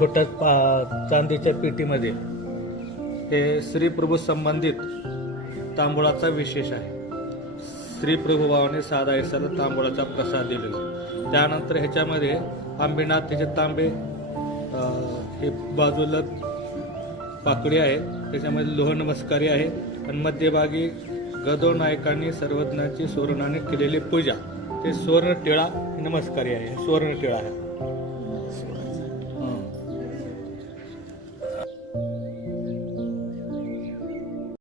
छोट्या चांदीच्या पेटीमध्ये हे श्री प्रभू संबंधित तांबूळाचा विशेष आहे. श्री प्रभूभावाने साधा ऐसाला तांबूळाचा प्रसाद दिलेला. त्यानंतर ह्याच्यामध्ये आंबेनाथचे तांबे, हे बाजूला पाकळी आहे, त्याच्यामध्ये लोह नमस्कारी आहे आणि मध्यभागी गदो नायकांनी सर्वज्ञाची सुवर्णाने केलेली पूजा, ते सुवर्ण टिळा नमस्कारी आहे. सुवर्ण टिळा आहे.